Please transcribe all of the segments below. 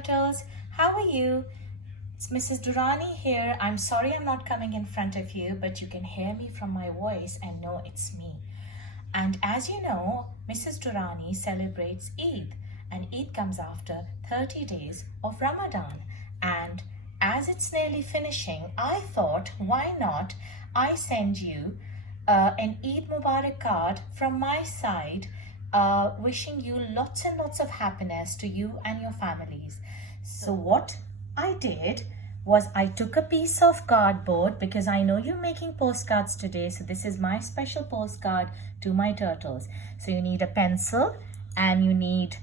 turtles. How are you? It's Mrs. Durrani here. I'm sorry I'm not coming in front of you, but you can hear me from my voice and know it's me. And as you know, Mrs. Durrani celebrates Eid, and Eid comes after 30 days of Ramadan. And as it's nearly finishing, I thought, why not I send you an Eid Mubarak card from my side, wishing you lots and lots of happiness to you and your families. So what I did was I took a piece of cardboard, because I know you're making postcards today, so this is my special postcard to my turtles. So you need a pencil and you need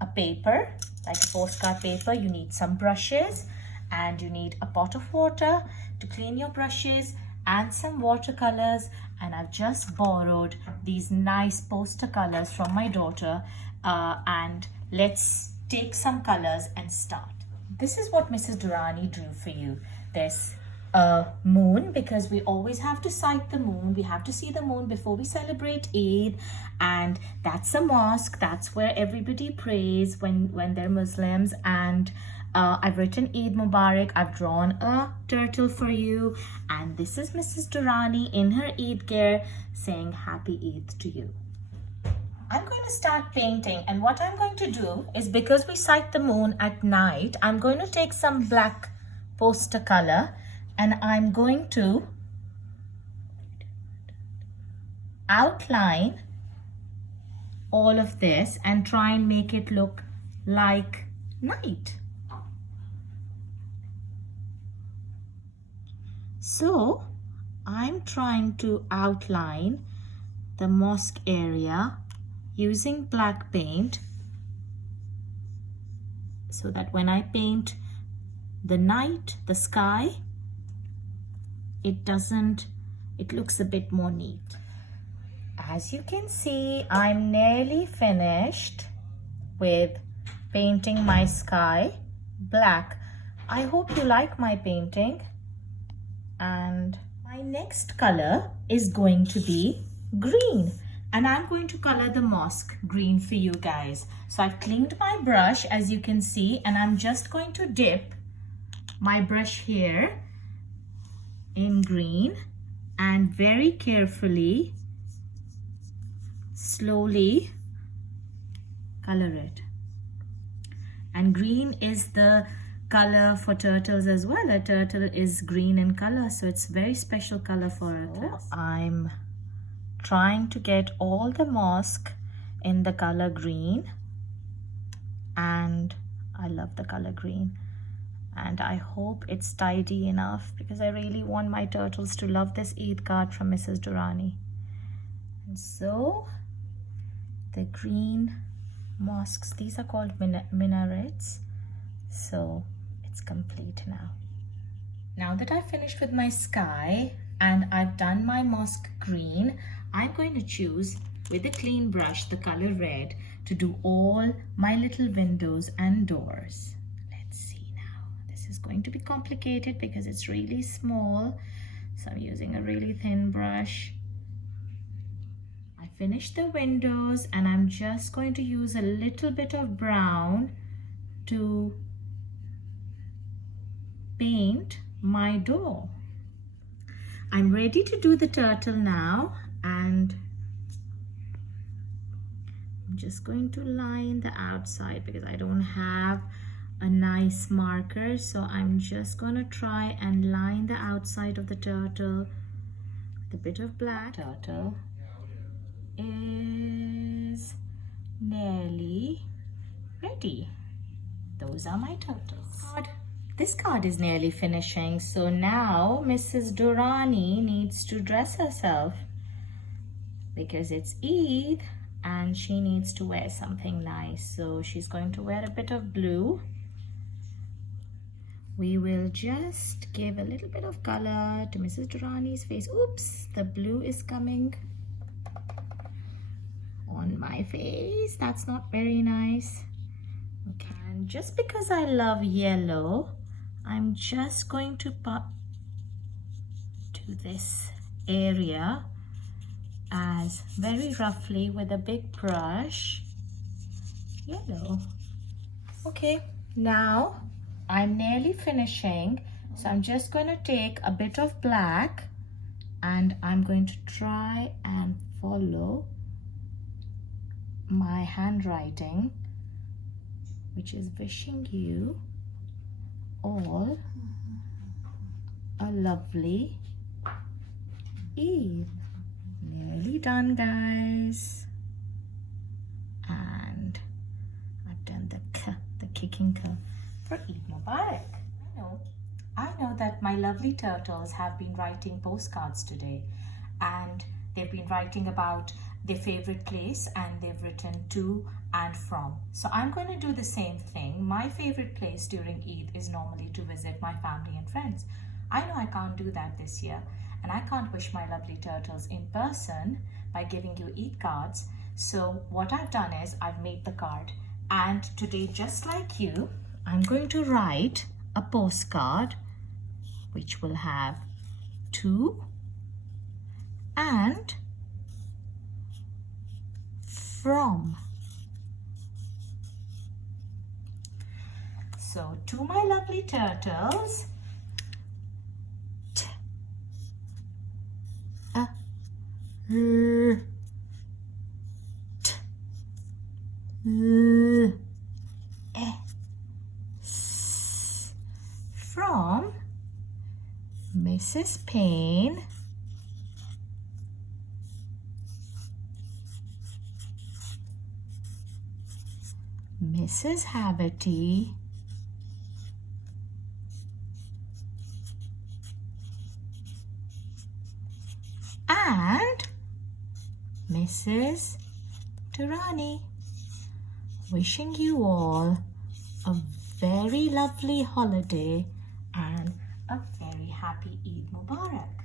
a paper, like a postcard paper. You need some brushes and you need a pot of water to clean your brushes and some watercolors. And I've just borrowed these nice poster colors from my daughter, and let's take some colors and start. This is what Mrs. Durrani drew for you. There's a moon, because we always have to sight the moon. We have to see the moon before we celebrate Eid. And that's a mosque. That's where everybody prays when they're Muslims. And I've written Eid Mubarak. I've drawn a turtle for you. And this is Mrs. Durrani in her Eid gear saying Happy Eid to you. I'm going to start painting, and what I'm going to do is, because we sight the moon at night, I'm going to take some black poster color and I'm going to outline all of this and try and make it look like night. So I'm trying to outline the mosque area using black paint, so that when I paint the night, the sky, it looks a bit more neat. As you can see, I'm nearly finished with painting my sky black. I hope you like my painting. And my next color is going to be green. And I'm going to color the mosque green for you guys. So I've cleaned my brush, as you can see, and I'm just going to dip my brush here in green and very carefully, slowly color it. And green is the color for turtles as well. A turtle is green in color, so it's a very special color for a turtle. I'm trying to get all the mosque in the color green, and I love the color green, and I hope it's tidy enough, because I really want my turtles to love this Eid card from Mrs. Durrani. And so the green mosques, these are called minarets, so it's complete now. Now that I've finished with my sky and I've done my mosque green, I'm going to choose with a clean brush the color red to do all my little windows and doors. Let's see now. This is going to be complicated because it's really small, so I'm using a really thin brush. I finished the windows and I'm just going to use a little bit of brown to paint my door. I'm ready to do the turtle now, and I'm just going to line the outside because I don't have a nice marker, so I'm just going to try and line the outside of the turtle with a bit of black. Turtle is nearly ready. Those are my turtles. This card is nearly finishing, so now Mrs. Durrani needs to dress herself because it's Eid and she needs to wear something nice. So she's going to wear a bit of blue. We will just give a little bit of color to Mrs. Durrani's face. Oops, the blue is coming on my face. That's not very nice. Okay, and just because I love yellow, I'm just going to put to this area as very roughly with a big brush yellow. Okay, Now I'm nearly finishing, so I'm just going to take a bit of black and I'm going to try and follow my handwriting, which is wishing you all a lovely Eid. Nearly done, guys. And I've done the kicking curve for Eid Mubarak. I know that my lovely turtles have been writing postcards today, and they've been writing about their favorite place, and they've written to and from. So I'm going to do the same thing. My favorite place during Eid is normally to visit my family and friends. I know I can't do that this year, and I can't wish my lovely turtles in person by giving you Eid cards. So what I've done is I've made the card, and today, just like you, I'm going to write a postcard which will have to and from. So to my lovely turtles, t, a, l, t, l, e, s, from Mrs. Payne, Mrs. Haverty, and Mrs. Durrani. Wishing you all a very lovely holiday and a very happy Eid Mubarak.